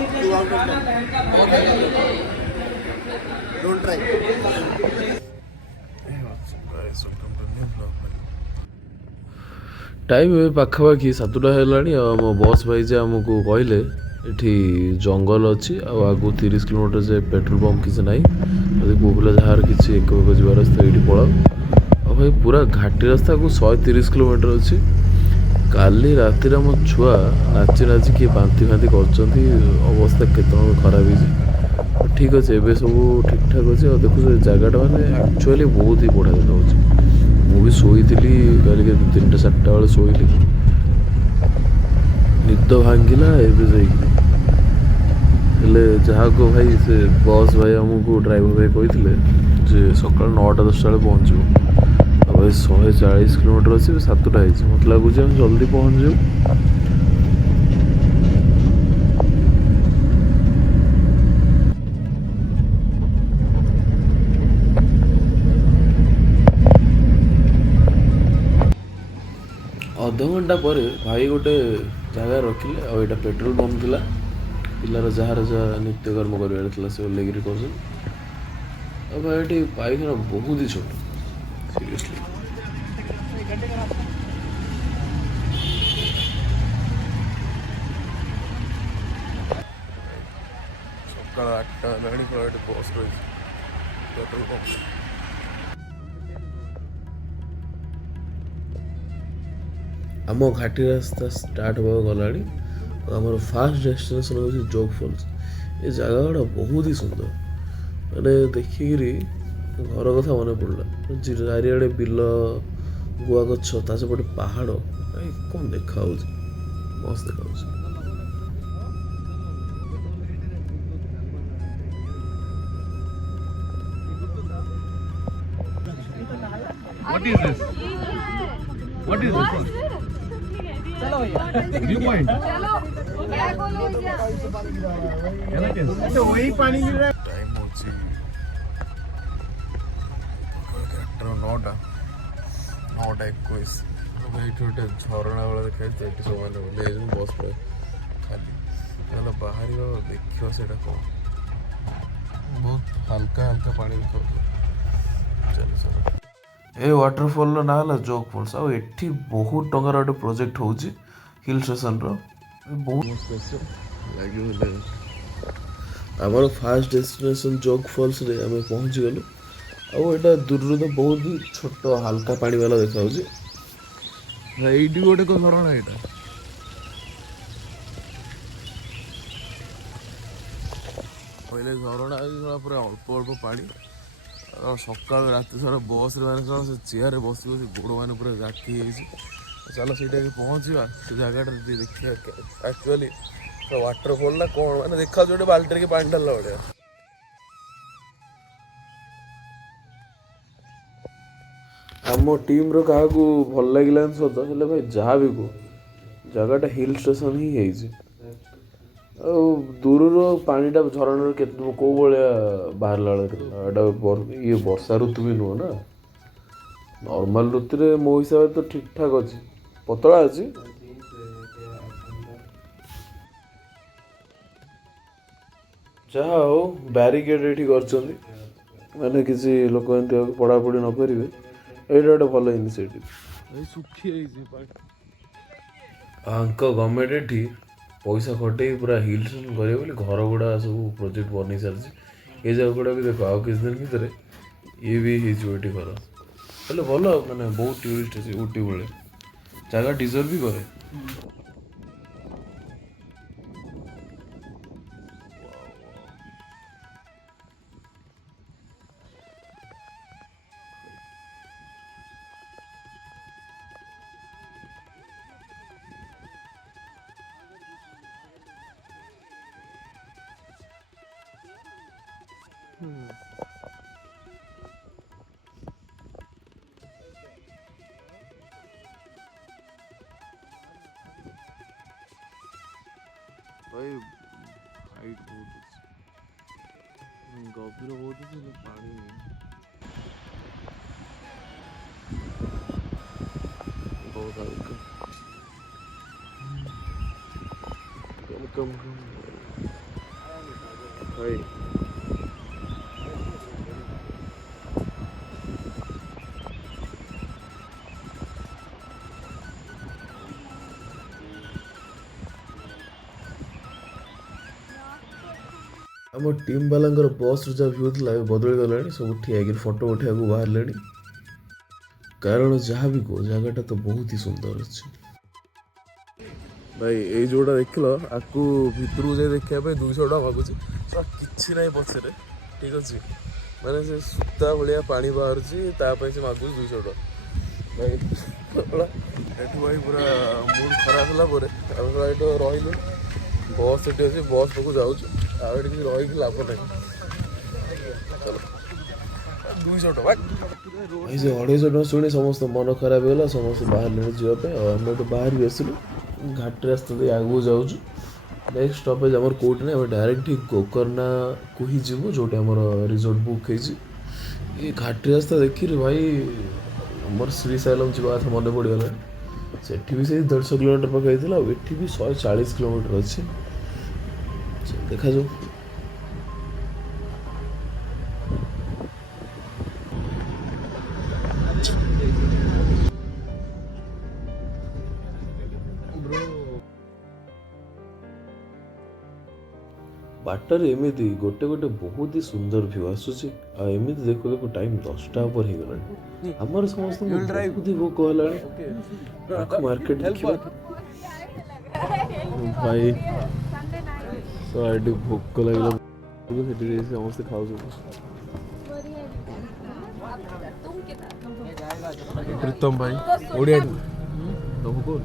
2 out of 10. Don't try. Time ए पाखापाखि सातटा हेलाणी आम बस भाई जे आमको कहले एठी जंगल अच्छी आगु 30 किलोमीटर जे पेट्रोल पंप किसी ना यदि पुआ पिला जार किसी एक जबार रास्ता ये पलाओ भाई पूरा घाटी रास्ता को 130 किलोमीटर अच्छी काली रातिर मो छुआ नाची नाची किए बांति फांति कर अवस्था केत खराब हो ठीक अच्छे एवं सब ठीक ठाक अच्छे और देखो जगटा मैंने एक्चुअली बहुत ही बढ़िया देखा मुझे शोई काली 3टा 4टा बेले शोली निद भांगला जहाँ को भाई से बस भाई आमको ड्राइवर भाई कहते सका 9टा 10टा बेले पहुँचू भाई 140 किलोमीटर अच्छे 7टा है मत लगुच जल्दी पहुँच जाऊ अध घंटा पर भाई गोटे जगह रखिले और यहाँ पेट्रोल पंप थिला पिलार जार जहाँ नित्यकर्म कर से ओल्लेगिरी कर भाई ये पाइखाना बहुत ही छोट सीरियसली सकाल 8टा बस रही पेट्रोल पंप आम घाटी रास्ता स्टार्ट हो गला आम फास्ट डेस्टिनेशन हूँ जोग फॉल्स ये जगह गुड़ा बहुत ही सुंदर मैंने देखिकी घर कथा मन पड़ा चारिड़े बिल गुआ गछ तापटे पहाड़ कौन देखा मस्त देखा What is this? What is this? View point. वही पानी गिर रहा है टाइम होची 9टा 9टा 21 भाई गोटे झरणा वाला देखा ये सब मैंने बोले बस पे खाली बाहर देखिए से बहुत हल्का हल्का पानी चल चल ए वाटरफॉल ना है जोग फॉल्स आ एठी बहुत टंकार गोटे प्रोजेक्ट होची हिल स्टेशन रो बहुत लगे आमर फास्ट डेस्टिनेशन जोग फॉल्स रे आम पहुँची गलु आटा दूर तो बहुत ही छोट हल्का पानी वाला देखा गोटे को झरणा यहाँ पहले झरणा पूरा अल्प अल्प पानी सका रात सारा बस से चेयर बस बस गोड़ मैंने पूरा गाठी चलो सीटा पहुँचा से जगह देखिए एक्चुअली वाटरफॉल ना कौन मैंने देखा जो बाल्टी के पानी ढाला भाया आम टीम रो क्या भल लगे सत है भाई जहाँ भी कह जगहटा हिल स्टेशन ही है दूर पानीटा झरण के कौ भाला ये वर्षा ऋतु भी नुह ना नॉर्मल ऋतु रे मो हिसाब से तो ठीक ठाक अच्छी पतला अच्छी जहाँ हो बैरिकेड ये कर किसी लोक पढ़ापढ़ी न करेंगे ये गोटे भल इनिशिएटिव सुखी गवर्नमेंट ये पैसा खटे पूरा हिल स्टेशन करे घर गुड़ा सब प्रोजेक्ट बन सारी ये जगह गुड़ा भी देख आ किस दिन भितर ये भी हो घर हेल्ले भल मैंने बहुत टूरिस्ट अच्छे ऊटी भाई जगह डिजर्व भी करे भाई हाइट बहुत गभीर बहुत अच्छे पानी बहुत हल्का वेलकम ଭାଇ ଆମ ଟିମ୍ ବାଲାଙ୍କର ବସ୍ରୁ ଯାହା ଭ୍ୟୁ ଥିଲା ଏବେ ବଦଳି ଗଲାଣି। ସବୁ ଠିଆ ହେଇକି ଫଟୋ ଉଠାଇବାକୁ ବାହାରିଲେଣି, କାରଣ ଯାହା ବି କୁହ ଜାଗାଟା ତ ବହୁତ ହି ସୁନ୍ଦର ଅଛି। ଭାଇ ଏଇ ଯୋଉଟା ଦେଖିଲ ଆକୁ ଭିତରକୁ ଯାଇ ଦେଖିବା ପାଇଁ 200 ଟଙ୍କା ମାଗୁଛି। କିଛି ନାହିଁ ପଛରେ, ଠିକ୍ ଅଛି, ମାନେ ସେ ସୂତା ଭଳିଆ ପାଣି ବାହାରୁଛି, ତା ପାଇଁ ସେ ମାଗୁଛି 200 ଟଙ୍କା। ଭାଇ ଏଠୁ ଭାଇ ପୁରା ମୁଡ୍ ଖରାପ ହେଲା ପରେ ଆମେ ପୁରା ଏଠୁ ରହିଲୁ। ବସ୍ ସେଠି ଅଛି, ବସ୍ ପାଖକୁ ଯାଉଛୁ, ଆଉ ଏଠି କିଛି ରହିକି ଲାଭ ନାହିଁ। ଚାଲ 200 ଟଙ୍କା ଭାଇ, ସେ 250 ଟଙ୍କା ଶୁଣି ସମସ୍ତ ମନ ଖରାପ ହେଇଗଲା, ସମସ୍ତେ ବାହାରିଲେଣି ଯିବା ପାଇଁ। ଆଉ ଆମେ ଏଠୁ ବାହାରି ଆସିଲୁ, ଘାଟି ରାସ୍ତା ଦେଇ ଆଗକୁ ଯାଉଛୁ। ନେକ୍ସଟ ଷ୍ଟପେଜ୍ ଆମର କେଉଁଠି ନାହିଁ, ଆମେ ଡାଇରେକ୍ଟ ଗୋକର୍ଣ୍ଣାକୁ ହିଁ ଯିବୁ, ଯେଉଁଠି ଆମର ରିଜୋର୍ଟ ବୁକ୍ ହେଇଛି। ଏ ଘାଟି ରାସ୍ତା ଦେଖିଲି ଭାଇ ଆମର ଶ୍ରୀସାଇଲମ୍ ଯିବା କଥା ମନେ ପଡ଼ିଗଲାଣି। ସେଠି ବି ସେଇ 150 କିଲୋମିଟର ପାଖ ହେଇଥିଲା, ଆଉ ଏଠି ବି 140 କିଲୋମିଟର ଅଛି। ଦେଖାଯାଉ। ବାଟରେ ଏମିତି ଗୋଟେ ଗୋଟେ ବହୁତ ହି ସୁନ୍ଦର ଭ୍ୟୁ ଆସୁଛି। ଆଉ ଏମିତି ଦେଖୁ ଦେଖୁ ଟାଇମ୍ 10ଟା ଉପରେ ହେଇଗଲାଣି। ଆମର ସମସ୍ତଙ୍କୁ ବହୁତ ହି ଭୋକ ହେଲାଣି। ପାଖ ମାର୍କେଟ ଦେଖିବା ଭାଇ। ତ ଏଠି ଭୋକ ଲାଗିଲା, ସେଠି ଯାଇ ସମସ୍ତେ ଖାଉଛନ୍ତି। ପ୍ରୀତମ ଭାଇ ଓଡ଼ିଆ ତମକୁ କହୁନ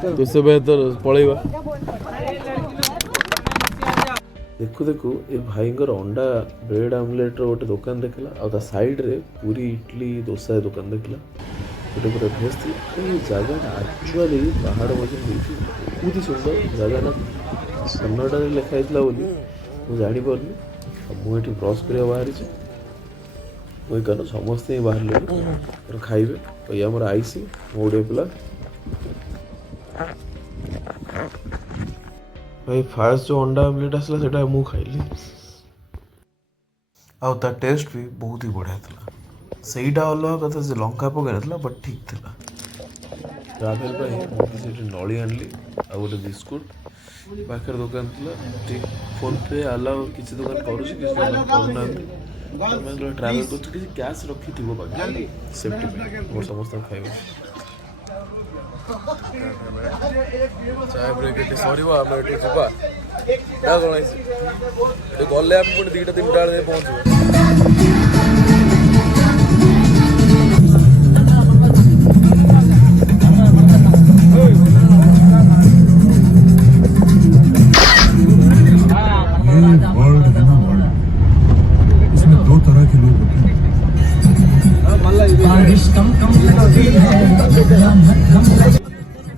तो से बेहतर पड़ेगा। देखु देखु ए भाईंगर अंडा ब्रेड आमलेट गोटे दुकान देखला, आ साइड रे पूरी इडली डोसा दुकान देखला। गोटे पूरा भेज थी। जगह एक्चुअली पहाड़ मझे बहुत ही सुंदर जगह ना कन्नड़ा लिखाई बोली मुझे जापारे। मुझे ब्रश कर बाहरी मुझे कहना समस्ते ही बाहर ले खाइबे। ये आमर आईसी ओडिया पिला भाई। फास्ट जो अंडा आमलेट आसला सेटा मु खाइली, आ ता टेस्ट भी बहुत ही बढ़िया था। सहीटा अलग कथा से लंका पकई ना बट ठीक था। ट्राभेल मुझे नली आनली आ गोटे बिस्कुट पाखे दुकान थी। फोन पे आलाउ किसी दुकान करुँच करना ट्राभेल कर कैश रखी थी पाखे सेफ्टी मोर समस्त खाइबा। चाय ब्रेक ये सर आम ये जावा क्या गले पुणी 2-3 बेले पहुँचू।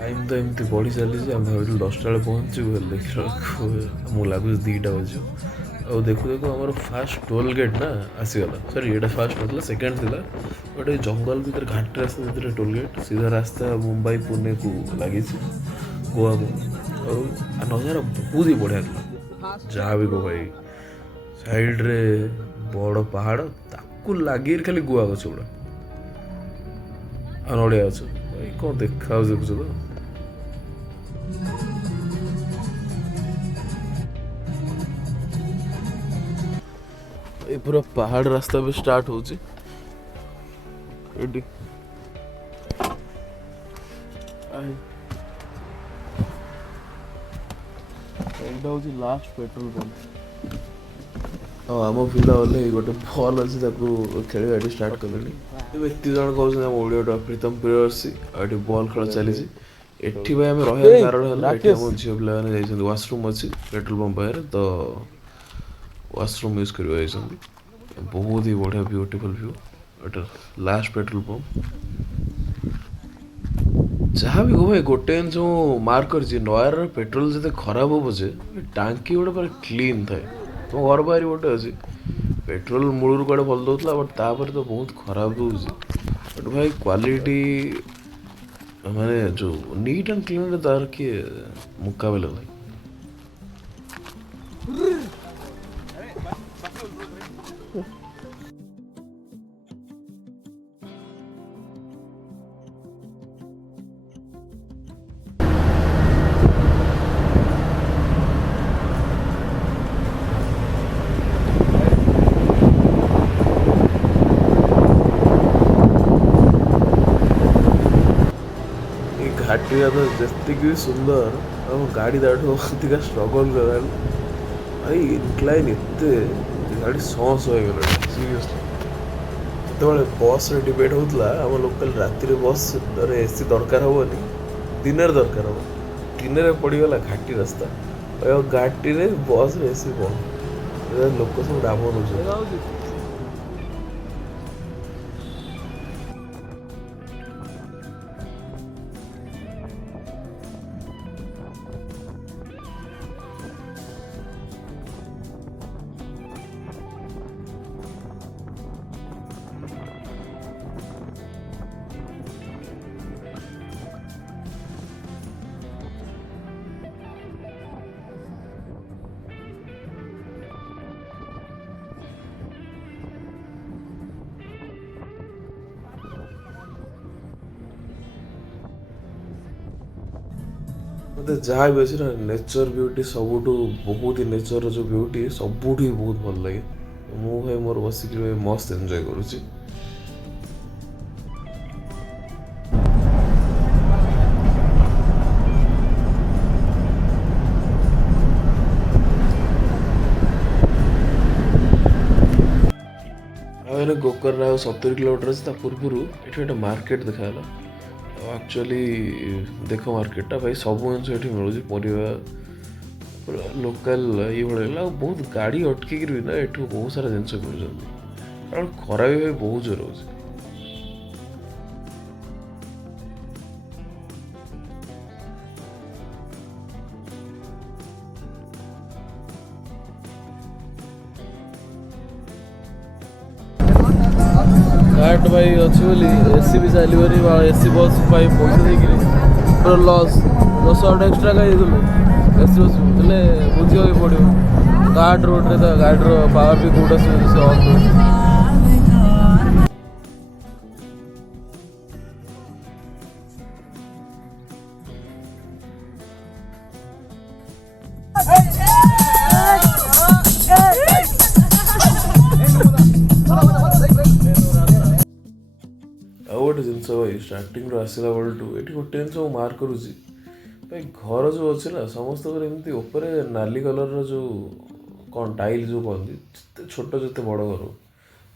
टाइम तो एमती बढ़ी चली भाई 10टा बेले पहुँचू देखा मुझे लगुच 2टा बजो। और देखु देखु आम फास्ट टोल गेट ना आसीगला। सॉरी ये फास्ट ना सेकेंड थी गोटे जंगल भर घाट रास्ता भर टोल गेट सीधा रास्ता मुंबई पुणे को लगी गोवा को। और नजारा बहुत ही बढ़िया था। जहाँ भी को भाई साइड रे बड़ पहाड़ ताकू लगे खाली गुआ गछ गुड़ा नड़िया गछ भाई कौन देखा देखुच तो। ये पूरा पहाड़ रास्ता भी स्टार्ट हो लास्ट पेट्रोल पंप। आम पिला गोटे बल अच्छे खेल स्टार्ट कले। एत जन कौन ओडिया प्रीतम प्रियदर्शी ये बल खेल चली। एटी आम रहा कारण है झील पे वाशरूम अच्छी पेट्रोल पंप पाखे तो वाशरूम यूज कर बहुत ही बढ़िया ब्यूटीफुल व्यू। एटा लास्ट पेट्रोल पंप जहाँ भी हो भाई गोटे जो मार्क कर नयार पेट्रोल जो खराब हो पचे टांकी गोटे पूरा क्लीन थाए। तुम घर बाहर गोटे अच्छी पेट्रोल मूलରୁ କୁଆଡ଼େ ଭଲ ଦେଉଥିଲା ବଟ୍ ତାପରେ ତ ବହୁତ ଖରାପ ଦେଉଛି ବଟ୍ ଭାଇ କ୍ୱାଲିଟି ମାନେ ଯେଉଁ ନିଟ୍ ଆଣ୍ଡ କ୍ଲିନ୍ରେ ତାର କିଏ ମୁକାବିଲା ଭାଇ। घाटी तो जी सुंदर हम गाड़ी दाठू अधिका स्ट्रगल कर भाई इनक्लाइन एत गाड़ी सस हो गला सीरियसली जो बस रे डिबेट होता आम लोकल राति बस एसी दरकार हेनी दिन दरकार हम दिन में पड़गला घाटी रास्ता घाटी बस रे एसी बंद लोक सब डाम नौ मत जहाँ भी अच्छे ना नेचर ब्यूटी सबुठ बहुत ही नेचर जो ब्यूटी सबुठ ही बहुत भल लगे मु भाई मोर बसिक मस्त एंजॉय करुच्ची। गोकर्ण 70 किलोमीटर पूर्व ये गोटे मार्केट देखा एक्चुअली देख मार्केटा भाई सब जिन ये मिलूँ परिवा लोकल ये भाई बहुत गाड़ी अटकिक भी ना ये बहुत सारा जिन मिलूँ कारण खरा भी भाई बहुत जोर हो घाट भाई अच्छी बोली एसी भी चलनी एसी बस पैसा देकर पूरा लस 10 एक्सट्रा खाई एसी बस बुझे पड़ो घाट रोड रे गाड़ी पावर भी कौटा से ऑन गोटे जिन भाई स्टार्टिंग आसला बेलू ये गोटे जिन मार्क करुच्ची भाई घर जो अच्छे ना समस्त एमती उपरे नाली कलर जो कौन टाइल जो कहते छोट जिते बड़ घर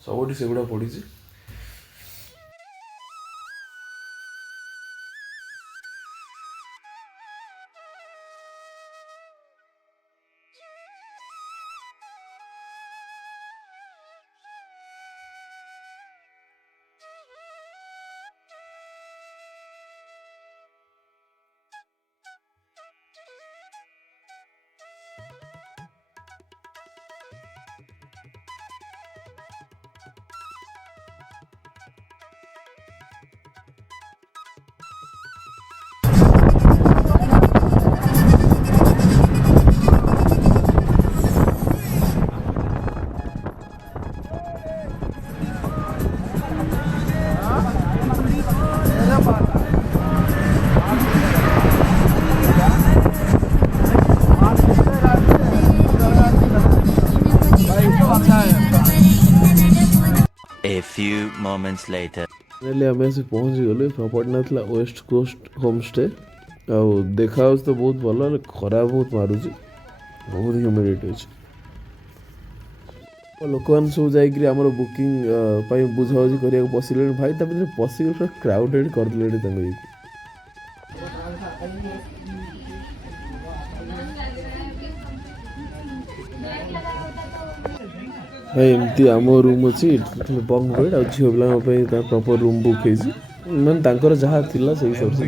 सब से गुड़ा पड़ी। A few moments later. आम आसी पहुँच गले प्रॉपर्टी ना था वेस्ट कोस्ट होम स्टे आ देखा तो बहुत भल खरा बहुत मारुच बहुत ह्यूमिडिटी अच्छे लोक मैंने सब जामर बुकिंग बुझाबुझी करने पशिले भाई तापर पशिक पूरा क्राउडेड करदे भाई एमती आम रूम अच्छी बंक बेड और झील पे प्रॉपर रूम बुक मैंने जहाँ थी से हिसाब से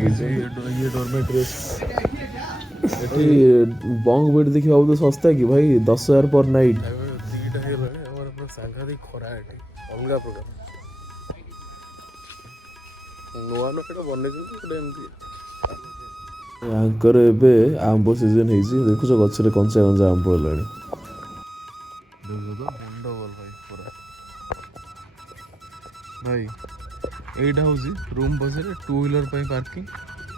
बंक बेड देखिए तो सस्ता कि भाई 10,000 पर नाइट ସାଂଘାତିକ ଖରା ଏଠି ଅଲଗା ପ୍ରକାର ନୂଆ ନୂଆ ବନେଇଛନ୍ତି ଗୋଟେ ଏମିତି ଆଙ୍କର ଏବେ ଆମ୍ବ ସିଜନ ହେଇଛି ଦେଖୁଛ ଗଛରେ କଞ୍ଚା କଞ୍ଚା ଆମ୍ବ ହେଲାଣି ଭାଇ ଏଇଟା ହେଉଛି ରୁମ୍ ପାଖରେ 2 ହ୍ୱିଲର ପାଇଁ ପାର୍କିଂ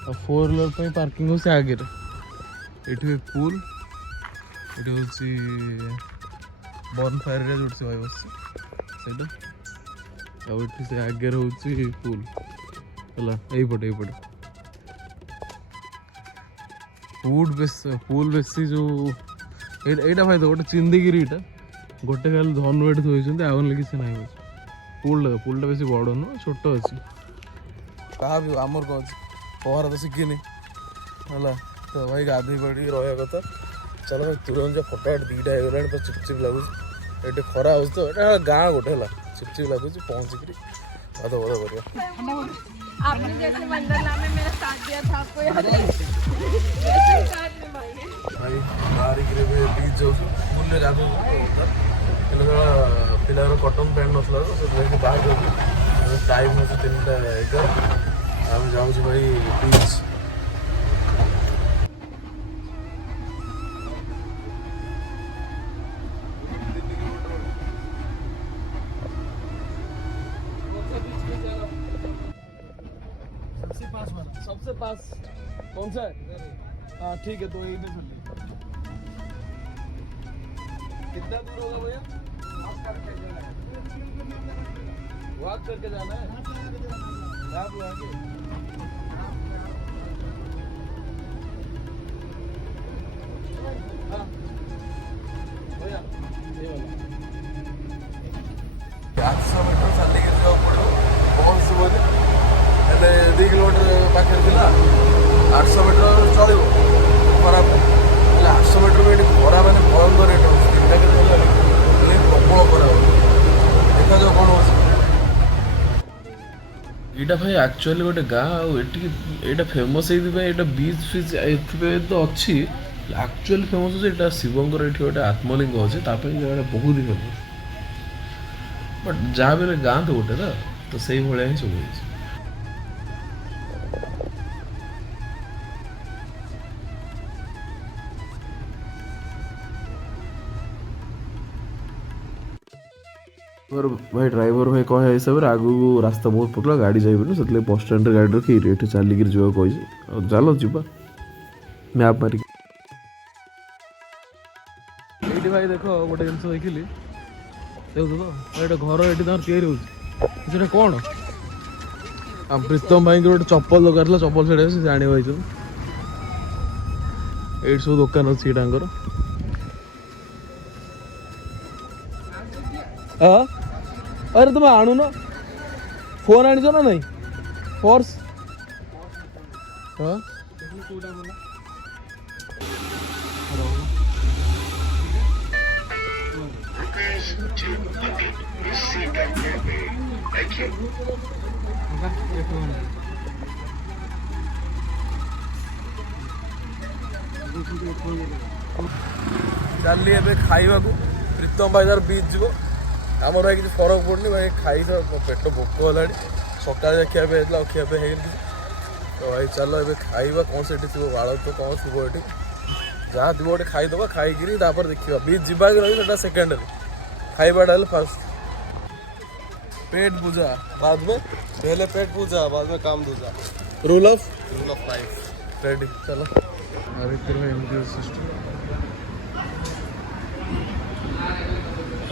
ଆଉ 4 ହ୍ୱିଲର ପାଇଁ ପାର୍କିଂ ହେଉଛି ଆଗରେ ଏଠି ପୁଲ୍ ଏଠି ହେଉଛି ବର୍ନ ଫାୟାରରେ ଯୋଉଠି ସେ ଭାଇ ବସିଛି ସେଇଟା ଆଉ ଏଠି ସେ ଆଗରେ ହେଉଛି ପୁଲ୍ ହେଲା ଏଇପଟେ ପୁଲ୍ ବେଶୀ ଯେଉଁ ଏଇଟା ଭାଇ ତ ଗୋଟେ ଚିନ୍ଦିଗିରି ଏଇଟା ଗୋଟେ ଖାଲି ଧନୁ ଏଠି ଥୋଇଛନ୍ତି ଆଉ ନହେଲେ କିଛି ନାହିଁ ପୁଲ୍ଟା ବେଶୀ ବଡ଼ ନୁହଁ ଛୋଟ ଅଛି କାହା ବି ଆମର କ'ଣ ଅଛି ପହଁରା ତ ଶିଖିନି ହେଲା ତ ଭାଇ ଗାଧୋଇ ପଡ଼ିକି ରହିବା କଥା ଚାଲ ଭାଇ ତୁରନ୍ତ ଫଟୋ ଦୁଇଟା ହେଇଗଲାଣି ପୁରା ଚିପଚିପ୍ ଲାଗୁଛି ଏଠି ଖରା ହେଉଛି ତ ଏଇଟା ଗାଁ ଗୋଟେ ହେଲା ଚିପଚିପ୍ ଲାଗୁଛି ପହଞ୍ଚିକିରି ଗାଧ ବଧ କରିବା आपने जैसे वंडरलैंड में मेरा साथ दिया था आपको याद है भाई बाहरिकी बीच जाऊँ बुले गाधो पिलार कटन पैंट नसला तो बाहर जाऊँ टाइम हो 3:11 आम जाऊँ भाई बीच सबसे पास कौन सा है हाँ ठीक है तो यही चलिए कितना दूर होगा भैया वॉक करके जाना है आप आगे हाँ भैया ये वाला 800 मीटर चलिए बहुत सुबह 2 किलोमीटर पाखे था 800 मीटर चलो खराब 800 मीटर भी खरा मैंने भयंकर रेट प्रबल खरा देखा जाओ कौन हो यहाँ भाई एक्चुअली गोटे गाँ आटा फेमस ये बीच फिच ए तो अच्छी एक्चुअली फेमस होता शिवंकर ये गोटे आत्मलिंग अच्छे जगह बहुत ही फेमस बट जहाँ भी गाँ तो गोटे ना तो सही भाया ही सब भाई ड्राइवर भाई कह हिसाब से आगू रास्ता बहुत पतला गाड़ी जाइबन से बस स्टैंड गाड़ी रखी ये चलिक जा चल जा मैप मारिक ये भाई देख गोटे जिन देखिली देख तो ये घर ये या कौन प्रीतम भाई गोटे चप्पल दरकार चप्पल से जाने भाई ये सब दुकान अच्छी हाँ अरे तुम आणु ना फोन आनी ना नहीं फोर्स हाँ चलिए खाइबा प्रीतम भाई तार बीच जीव आमर भाई किसी फरक पड़नी भाई खाई पेट भोक है सका खियापी होता खियापी है तो भाई चल ए खाइबा कौन से बाड़ तो कौन थी ये जहाँ थी गोटे खाईदे खाई देखा बीच जी रही सेकेंडरी खाइबाटा फास्ट पेट पूजा बाद में पहले पेट पूजा बाद में काम दूजा रूल ऑफ लाइफ रेडी चलो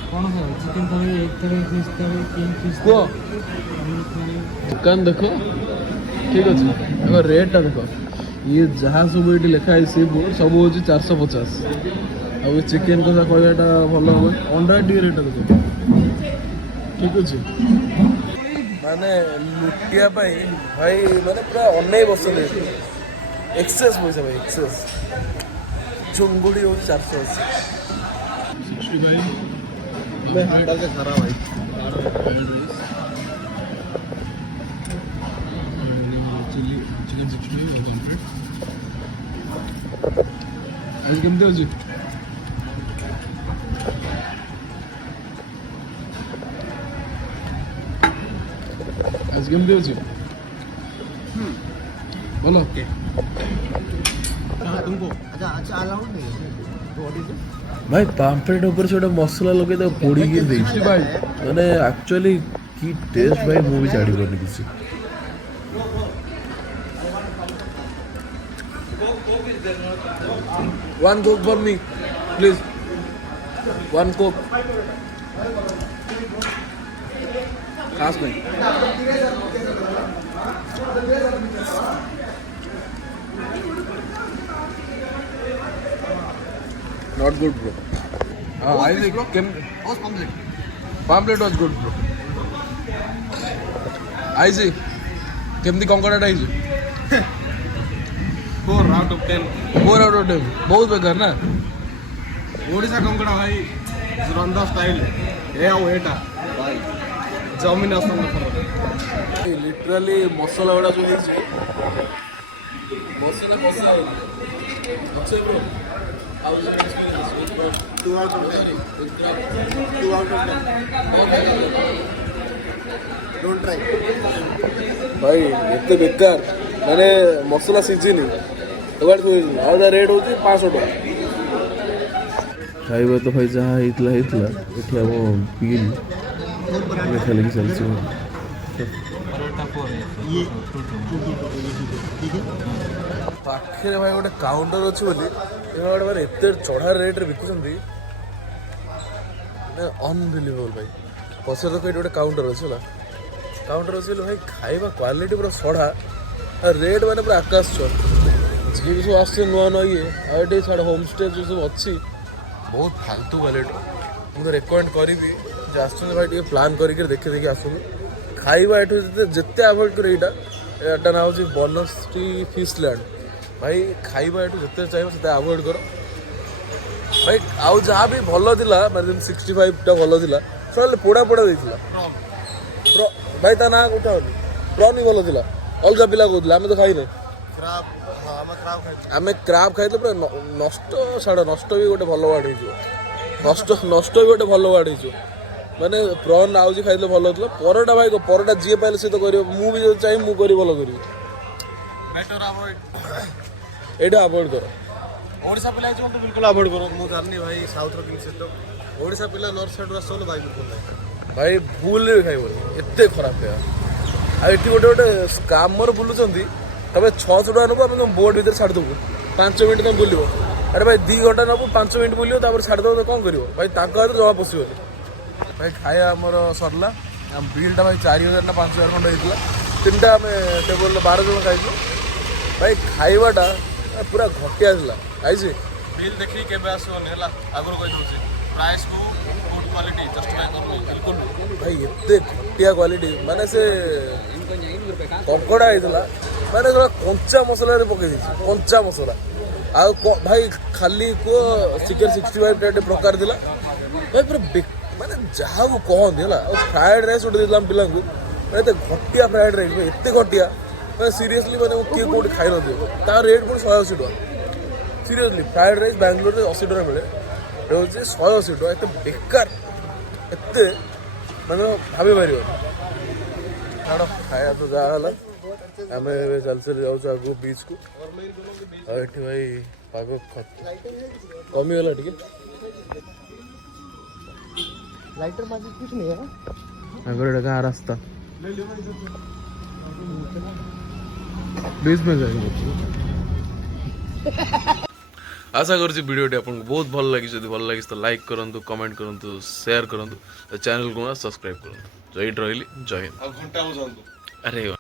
कौन सा चिकन थाली एक थाली फिश थाली 3 फिश दुकान देखो ठीक अच्छे देखो रेटा देखो ये जहाँ सब ये लिखा है सी फूड सब हूँ 450 आ चिकेन कसा कहटा भल हम अंडा टी रेट देखो ठीक अच्छे माने लुटिया भाई माने पूरा अनै बस एक्सेस पैसा भाई एक्सेस चुंगुड़ी हो 480 खराब भाई चिकन 60 आज केमती अच्छे ଅଛି କେମିତି ଅଛି ଭଲ ଭାଇ ପାମ୍ପଲେଟ୍ ଉପରେ ସେ ଗୋଟେ ମସଲା ଲଗେଇ ତାକୁ ପୋଡ଼ିକି ଦେଇଛି ମାନେ ଆକ୍ଚୁଆଲି କି ଟେଷ୍ଟ ଭାଇ ମୁଁ ବି ଜାଣିପାରୁନି କିଛି One coke for me, please. One coke. खास नहीं. Not good, bro. I think pamphlet was good, bro. I see. केमती कंकड़ा ties 4 out of 10 4 out of 10 बहुत बेकार ना ओडिशा कंकड़ा भाई रंधा स्टाइल ए आउ एटा जमीन आसमान लिटराली मसला गुड़ा जो है मसला मसला अच्छे bro 2 out of 10 2 out of 10 don't try भाई एते बेकार मैंने मसला सीझिनी एबार थोड़ी आधा रेट होती 500 टका खाइबा तो भाई जहाँ हितला हितला एठी हम बिल लेखा लेखि चलछि पाखे भाई गोटे काउंटर अच्छी बोली गोटे मैंने एत चढ़ा रेट रे बिकुंट अनबिलीवेबल भाई पछे तो गोटे काउंटर अच्छे काउंटर अच्छे भाई खाଇବା क्वालिटी पूरा सढ़ा रेट मैंने पूरा आकाश छुआ जी सब आस नुआ नुआ ये आए साढ़े होम स्टे जो सब अच्छी बहुत फालतू क्वालिटी मुझे रेकमेंड करी आस भाई टे प्लान करके देखी देखी आसू खाଇବା एठू जिते आभोड कर यहाँ ना हूँ बनश्री फिशलैंड भाई खाଇବା एठू जिते चाहिए से आभोड कर भाई आउ जहाँ भी भल था मतलब 65टा भल था सब पोड़ा पोड़ा देता भाई ता ना कौटा प्रॉन ही भल था अलग पिला कहते आम तो खाई आम क्राब खाई पूरा नष्ट छाड़ नष्ट भी गोटे भल वार्ड नष्ट नष्ट भी गोटे भल वार्ड माने प्रॉन आउजी खाई भल होता परोटा भाई परोटा जी पाइले सी तो कर मुझे चाहिए मुझे भल करी ये अवॉइड कर ओडिशा पिला जो तो बिल्कुल अवॉइड करो मु जाननी भाई साउथ रो किंग सिस्टम ओडिशा पिला नॉर्थ साइड रो सोल भाई बिल्कुल नहीं भाई भूल भी खाइब एत खराब है आठ गोटे गोटे स्कामर बुलूंगी तब 600 टका नब तुम बोर्ड भर छाड़देबू 5 मिनट तुम बुल अरे भाई 2 घंटा नब 5 मिनट बुल छाड़देव तो कौन कर भाई हाथ जमा पशिबन भाई खाया आमर सरला बिलटा भाई 4000 ना 5000 खंड होता 3टा आम टेबल 12 जन खाइलु भाई खाइबाटा पूरा घटिया आई बिल देखी केबे आसोनी हला आगुर कहि दोछि प्राइस को गुड क्वालिटी जस्टिफाई कर बिल्कुल भाई एते घटिया क्वालिटी माने से कंकड़ा होता माने कंचा मसला पकई कंचा मसला आ भाई खाली को चिकेन 65 टाइप प्रकार दिला भाई पूरा माने जहाँ कहते है फ्राएड राइस गोटे देता पिला मैंने घटिया फ्राएड राइस एत घटिया मैं सीरियसली मैंने किए कौट खाई न रेट पुणी 180 टका सीरियसली फ्राएड राइस बैंगलोर 80 टका मिले हूँ 180 टका एत बेकार एत मैंने भाभी पार छाड़ खाया तो जहाँ आम चल चल जाऊँ आगू बीच को ये भाई पाग कमीगला टे लाइटर मार्केट कुछ नहीं है गाँ रास्ता बीच में जाएंगे आशा करुँच वीडियोटी आपको बहुत भल लगी जब भल लगी तो लाइक करूँ कमेंट करूँ शेयर करूँ चैनल को सब्सक्राइब करूँ तो ये रही जय हिंद घंटा हो जाऊ अरे